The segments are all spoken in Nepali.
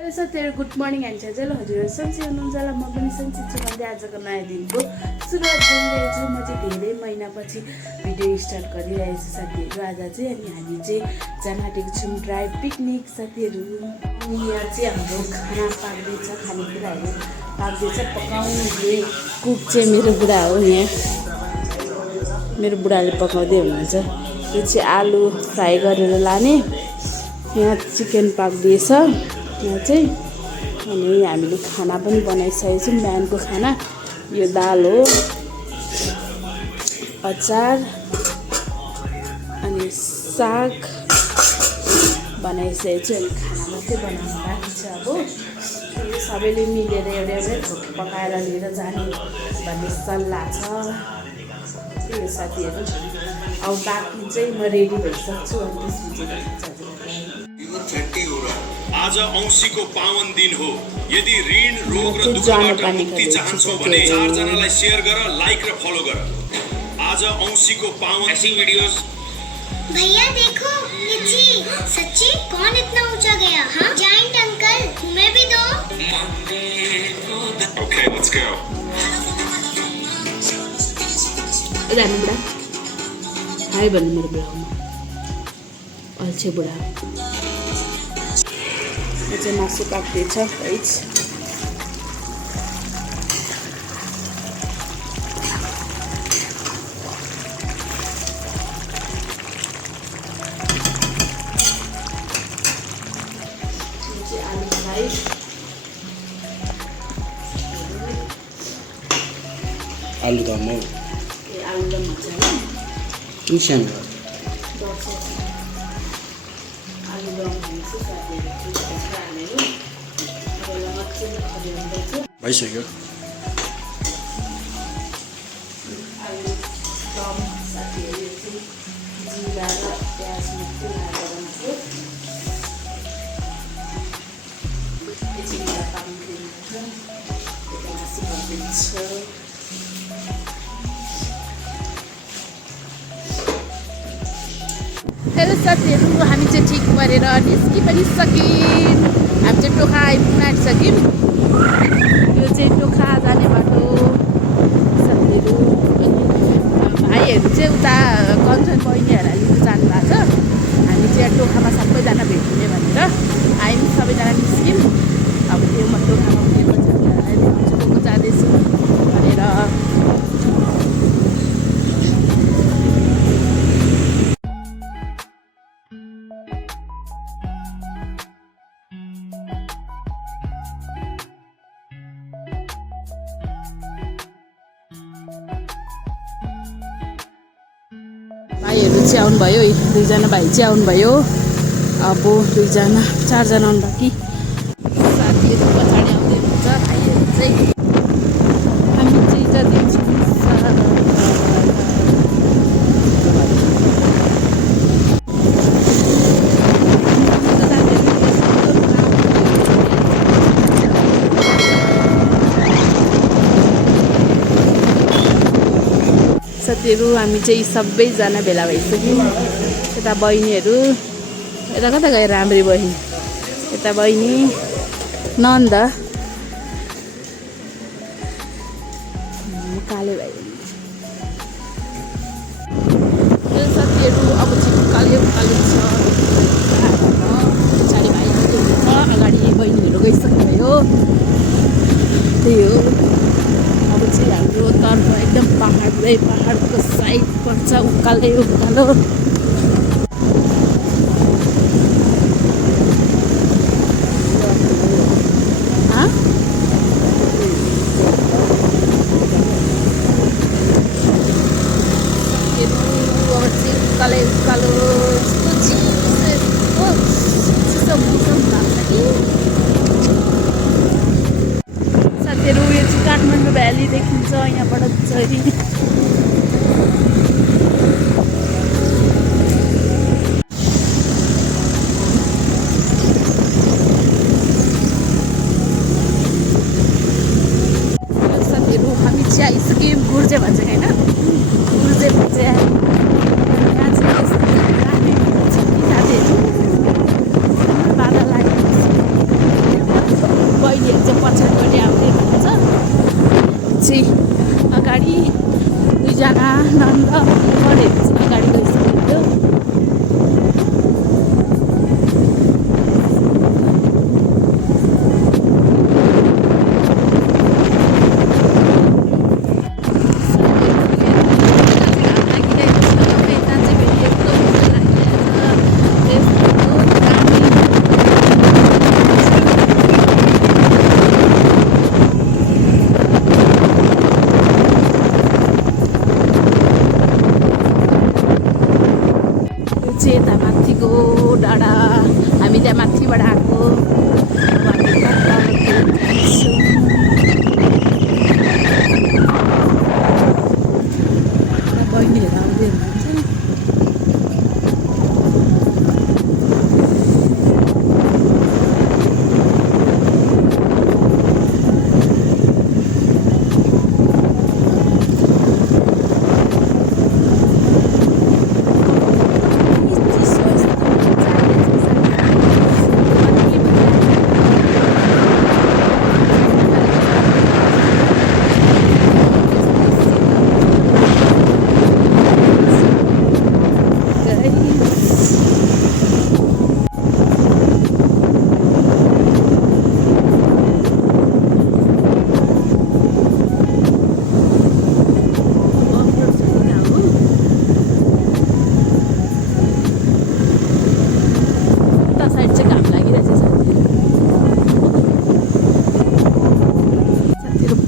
हेलो साथीहरु, गुड मर्निङ एन्ड हजुर हजुर सन्चै हुनुहुन्छ होला। म पनि सन्चै छु भन्दै आजको नयाँ दिनको सुरुवात गरिरहेछु। म चाहिँ धेरै महिनापछि भिडियो स्टार्ट गरिरहेको छु साथीहरु। आज चाहिँ अनि हामी चाहिँ जान आँटेको छौँ ड्राइभ पिकनिक साथीहरु। अनि यहाँ चाहिँ हाम्रो खाना पाक्दैछ, खानेकुराहरू पाक्दैछ। पकाउने कुक चाहिँ मेरो बुढा हो। यहाँ मेरो बुढाले पकाउँदै हुनुहुन्छ। यो चाहिँ आलु फ्राई गरेर लाने, यहाँ चिकन पाक्दैछ यहाँ चाहिँ। अनि हामीले खाना पनि बनाइसकेको छौँ, बिहानको खाना। यो दाल हो, अचार अनि साग बनाइसकेको छु। अनि खाना मात्रै बनाउनु बाँकी छ। अब यो सबैले मिलेर एउटा एउटै थोक पकाएर लिएर जाने भन्ने सल्लाह छ। त्यही हो साथीहरू। अब बाँकी चाहिँ म रेडी भइसक्छु। अनि त्यसपछि आज औँसीको पावन दिन हो। यदि ऋण रोग र दुःखबाट मुक्ति चाहन्छौ भने 4 जनालाई शेयर गर, लाइक र फलो गर। आज औँसीको पावन ऐसी वीडियोस। भैया देखो ये जी, सच्ची कौन इतना ऊंचा गया? हाँ जाइंट अंकल, हमें भी दो। Okay let's go. रानी बुढा हाय भन्नु मेरो बुढामा अल्छे बुढा। यो चाहिँ मासु पाक्दैछ गाइस। आलु फ्राई, आलुदम हो। आलुदम हुन्छ होइन। ट्युसन आलुदम भन्छ साथीहरू। भइसक्यो। आलुदम साथीहरू चाहिँ जिरा र प्याज मात्रै लगाएर बनाएको। एकछिन पानी दिनुहुन्छ, यता मासु भइदिन्छ। हेलो साथीहरू, हामी चाहिँ ठिक गरेर निस्कि पनि सक्यौँ। हामी चाहिँ टोखा आइपुग्न आँटिसक्यौँ। यो चाहिँ टोखा जाने बाटो साथीहरू। भाइहरू चाहिँ उता कञ्चन बहिनीहरूलाई लिनु जानुभएको छ। हामी चाहिँ टोखामा सबैजना भेट्ने भनेर हामी सबैजना निस्क्यौँ। अब त्यो म टोखामा पुगेपछि उनीहरूलाई देखाउँछु को जाँदैछु भनेर। भाइहरू चाहिँ आउनुभयो, दुईजना भाइ चाहिँ आउनुभयो। अब दुईजना 4 जना आउनु बाँकी। साथीहरू पछाडि आउँदै हुनुहुन्छ भाइहरू चाहिँ। हामी चाहिँ जाँदैछौँ। साथीहरू हामी चाहिँ सबैजना भेला भइसक्यौँ। यता बहिनीहरू, यता कता गयो राम्री बहिनी, यता बहिनी नन्द, काले भाइ। साथीहरू अब चाहिँ उकालो उकालो छ। पछाडि भाइ हुनुहुन्छ, अगाडि बहिनीहरू गइसक्नुभयो। त्यही हो। अब चाहिँ हाम्रो तर्फ एकदम पहाडै पहाडको साइड पर्छ, उकालै उकालो। उकालै उकालो यस्तो चिसो मौसम लाग्छ कि साथीहरू। यो चाहिँ काठमाडौँ भ्याली देखिन्छ यहाँबाट चाहिँ। साथीहरू हामी चाहिँ आइसक्यौँ गुर्जे भन्छ होइन, गुर्जे भन्छ। यहाँ चाहिँ यस्तो दामी छ कि साथीहरू, बादल लागेको छ। अगाडिबाट आएको बहिनीहरू आउँदै हुनुहुन्छ नि।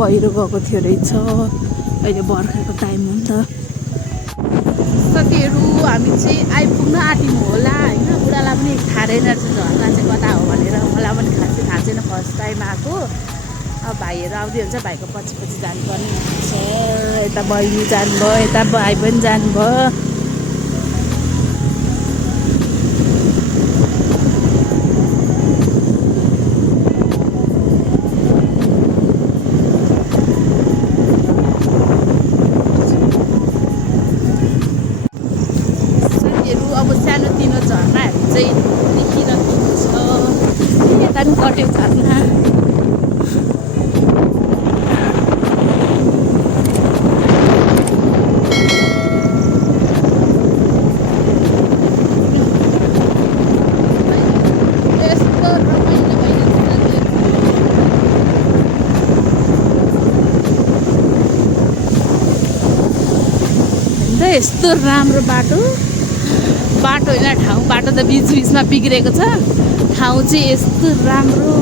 पहिरो गएको थियो रहेछ। अहिले बर्खाको टाइम हो नि त। साथीहरू हामी चाहिँ आइपुग्न आँटिनु होला होइन। बुढालाई पनि थाहा रहेन रहेछ झर्ना चाहिँ कता हो भनेर। मलाई पनि खासै थाहा छैन, फर्स्ट टाइम आएको। अब भाइहरू आउँदै हुन्छ, भाइको पछि पछि जानुपर्ने हुन्छ। यता बहिनी जानुभयो, यता भाइ पनि जानुभयो। अब सानोतिनो झर्नाहरू चाहिँ देखिरहेको छ। यता पनि कट्यो झर्ना। यस्तो रमाइलो भइरहेको छ। यस्तो राम्रो बाटो होइन, ठाउँ बाटो त बिचमा बिग्रेको छ। ठाउँ चाहिँ यस्तो राम्रो।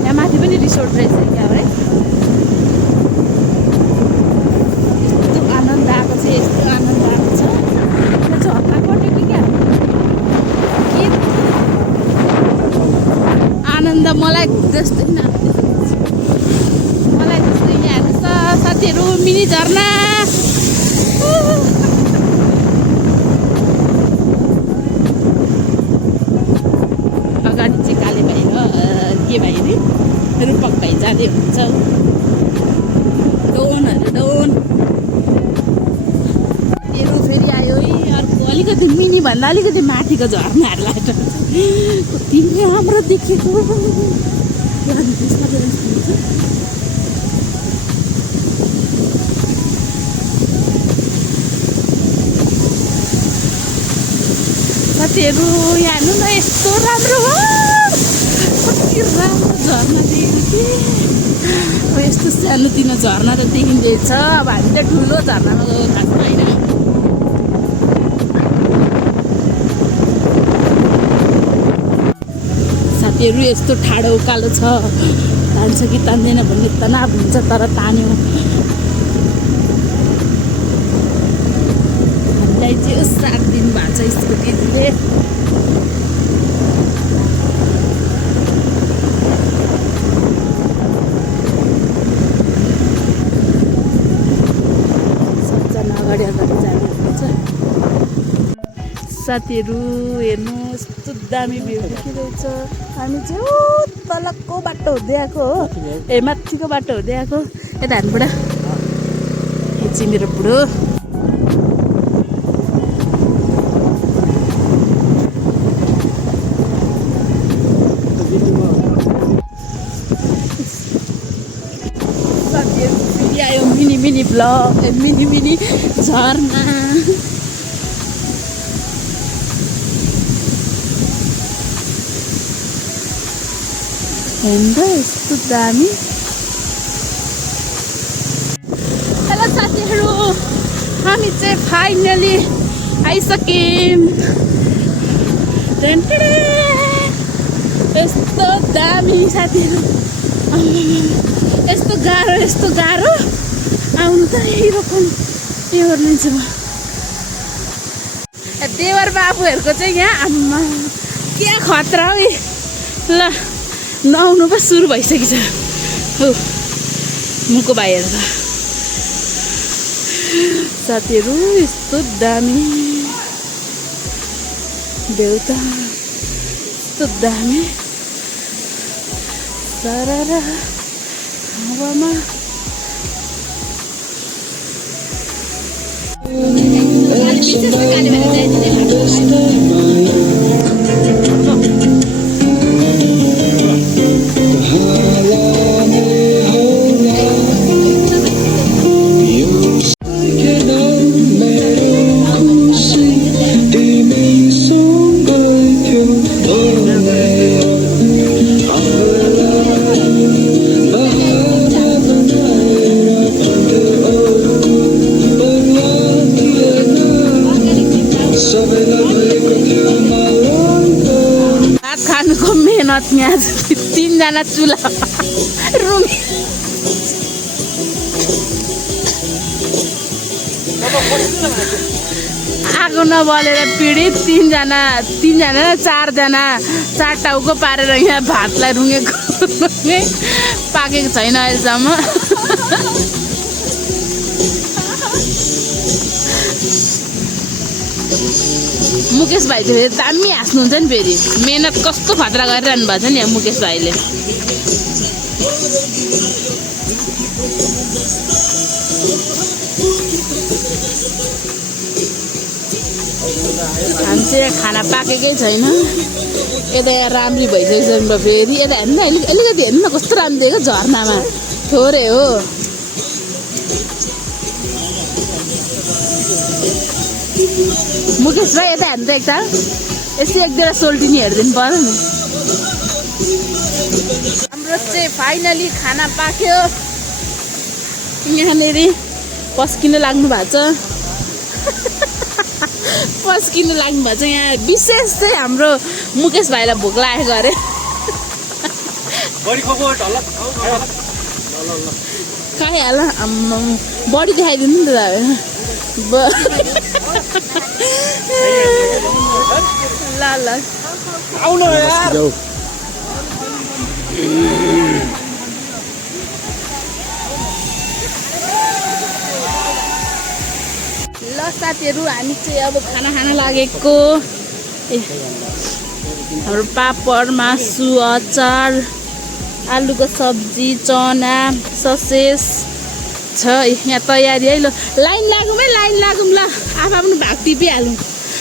यहाँ माथि पनि रिसोर्ट रहेछ क्या है। यस्तो आनन्द आएको छ, यस्तो आनन्द आएको छ। झर्ना कट्यो कि क्या के आनन्द। मलाई जस्तै मलाई जस्तै यहाँ हेर्नुहोस् त साथीहरू, मिनी झर्ना। अगाडि चाहिँ काले भाइ र के भाइ अरे रूपक भाइ जाँदै हुनुहुन्छ। डोनहरू डोन तेरो फेरि आयो है। अर्को अलिकति मिनी भन्दा अलिकति माथिको झर्नाहरूलाई कति राम्रो देखेको। साथीहरू यहाँ हेर्नु न, यस्तो राम्रो हो। कति राम्रो झर्ना देखेको थिएँ। अब यस्तो सानोतिनो झर्ना त देखिँदैछ। अब हामी त ठुलो झर्नामा गएको खासमा होइन। साथीहरू यस्तो ठाडो उकालो छ, तान्छ कि तान्दैन भन्ने तनाव हुन्छ, तर तान्यो। हामीलाई चाहिँ साथ दिनु भएको छ स्कुटीले। सबजना अगाडि अगाडि जाने हुन्छ। साथीहरू हेर्नु यस्तो दामी भ्यू देखिरहेछ। हामी चाहिँ तलको बाटो हुँदै आएको हो, ए माथिको बाटो हुँदै आएको। यता हामीबाट यो चाहिँ मेरो बुढो। साथीहरू फेरि आयो mini mini blog, mini mini झर्ना। हेर्नु यस्तो दामी। हेलो साथीहरू, हामी चाहिँ फाइनली आइसक्यौँ। यस्तो दामी साथीहरू, यस्तो गाह्रो आउनु त हिरोको यो लिन्छु म। देवर बाबुहरूको चाहिँ यहाँ आम्मा के खतरा हो। ल नआउनु पो सुरु भइसकेछ हो मुको भाइहरू त साथीहरू यस्तो दामी देउता यस्तो दामी सररा हावामा भात खानुको मेहनत यहाँ 3 जना चुला रुम आगो नबलेर पीडित 3 जना 4 टाउको पारेर यहाँ भातलाई रुँगेको पाकेको छैन अहिलेसम्म मुकेश भाइ चाहिँ फेरि दामी हाँस्नुहुन्छ नि फेरि मेहनत कस्तो खतरा गरिरहनु भएको छ नि मुकेश भाइले हामी चाहिँ खाना पाकेकै छैन यता यहाँ राम्री भइसकेको फेरि यता हेर्नु न अलिकति हेर्नु न कस्तो राम्रो दिएको झर्नामा थोरै हो मुकेश भाइ यता हेर्नु त एकताल यसो एकदिन सोल्टिनी हेरिदिनु पर्यो नि हाम्रो चाहिँ फाइनली खाना पाक्यो यहाँनिर पस्किनु लाग्नु भएको छ यहाँ विशेष चाहिँ हाम्रो मुकेश भाइलाई भोक लागेको अरे खाइहाल बडी देखाइदिनु नि त ल साथीहरू हामी चाहिँ अब खाना खान लागेको हाम्रो पापड मासु अचार आलुको सब्जी चना ससेस छ यहाँ तयारी है ल लाइन लागौँ ल आफ्नो भाग टिपिहालौँ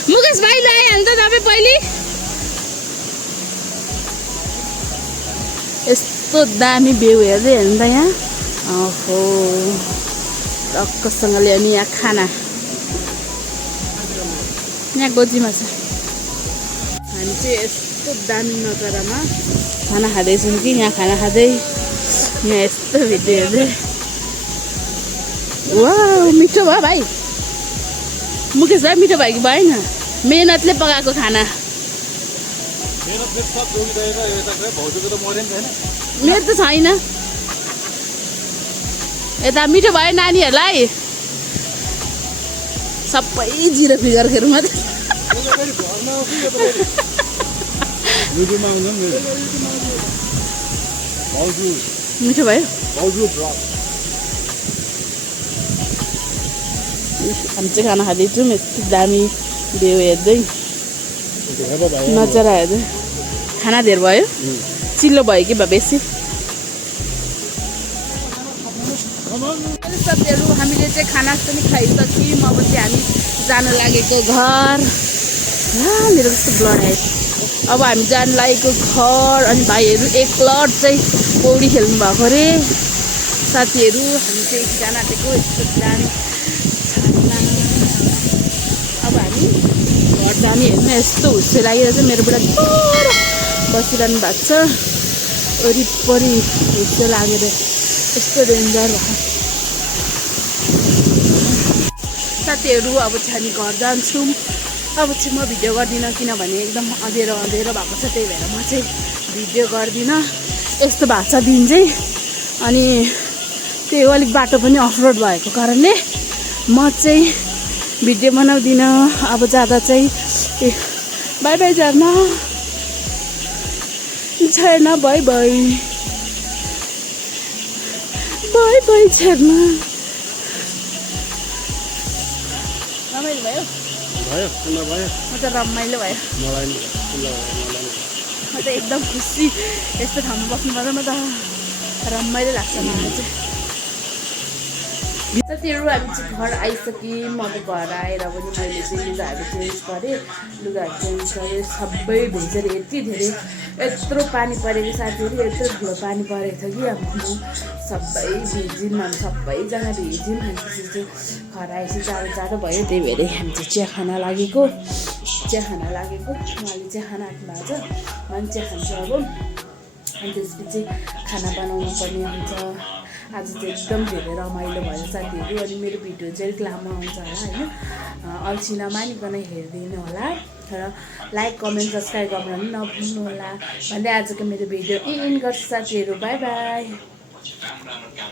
मुकेश भाइ ल आइहाल्नु त तपाईँ पहिले यस्तो दामी भ्यू हेर्दै हेर्नु त यहाँ ओहो टक्कसँगले अनि यहाँ खाना यहाँ गोजीमा छ हामी चाहिँ यस्तो दामी नगरमा खाना खाँदैछौँ कि यहाँ खाना खाँदै यहाँ यस्तो भिडियो हेर्दै वाह मिठो भयो भाइ मुकेश भाइ मिठो भयो कि भएन मेहनतले पकाएको खाना मेरो त छैन यता मिठो भयो नानीहरूलाई सबै जिरो फिगरहरू मात्रै मिठो भयो हामी चाहिँ खाना खाँदैछौँ यस्तो दामी भ्यू हेर्दै नजारा हेर्दै खाना धेर भयो चिल्लो भयो कि बेसी साथीहरू हामीले चाहिँ खाना पनि खाइसक्यौँ अब चाहिँ हामी जान लागेको घर मेरो कस्तो ब्लड आयो अब हामी जान लागेको घर अनि भाइहरू एकलट चाहिँ पौडी खेल्नु भएको अरे साथीहरू हामी चाहिँ एकजना आँटेको यस्तो दामी अब हामी घर जाने हेर्नु यस्तो हुस्से लागेर चाहिँ मेरो बुढा बसिरहनु भएको छ वरिपरि हुस्से लागेर यस्तो डेन्जर भयो साथीहरू अब चाहिँ हामी घर जान्छौँ अब चाहिँ म भिडियो गर्दिनँ किनभने एकदम अँधेरो भएको छ त्यही भएर म चाहिँ भिडियो गर्दिनँ यस्तो भएको छ दिन चाहिँ अनि त्यही अलिक बाटो पनि अफरोड भएको कारणले म चाहिँ भिडियो बनाउँदिनँ अब जाँदा चाहिँ बाई बाई झर्ना छैन बाई बाई बाई बाई छैन रमाइलो भयो भयो तिमीलाई भयो म त रमाइलो भयो मलाई नि तिमीलाई भयो मलाई म त एकदम खुसी यस्तो ठाउँमा बस्नु पर्दा म त रमाइलो लाग्छ मलाई चाहिँ साथीहरू हामी चाहिँ घर आइसक्यौँ अब घर आएर पनि मैले चाहिँ लुगाहरू चेन्ज गरेँ लुगाहरू चेन्ज गरेँ सबै भिजेर यति धेरै यत्रो पानी परेको साथीहरू यत्रो ठुलो पानी परेको थियो कि अब सबै भिज्यौँ हामी सबैजना भिज्यौँ अनि त्यसपछि चाहिँ घर आएपछि जाडो जाडो भयो त्यही भएर हामी चाहिँ चिया खान लागेको उहाँले चिया खान आँट्नु भएको छ अनि चिया खान्छु अब अनि त्यसपछि खाना बनाउनु पर्ने हुन्छ आज चाहिँ एकदम धेरै रमाइलो भयो साथीहरू अनि मेरो भिडियो चाहिँ अलिक लामो आउँछ होला होइन अल्छी नमानिकन हेरिदिनु होला र लाइक कमेन्ट सब्सक्राइब गर्न पनि नभुल्नु होला भन्दै आजको मेरो भिडियो एन्ड गर्छु साथीहरू बाई बाई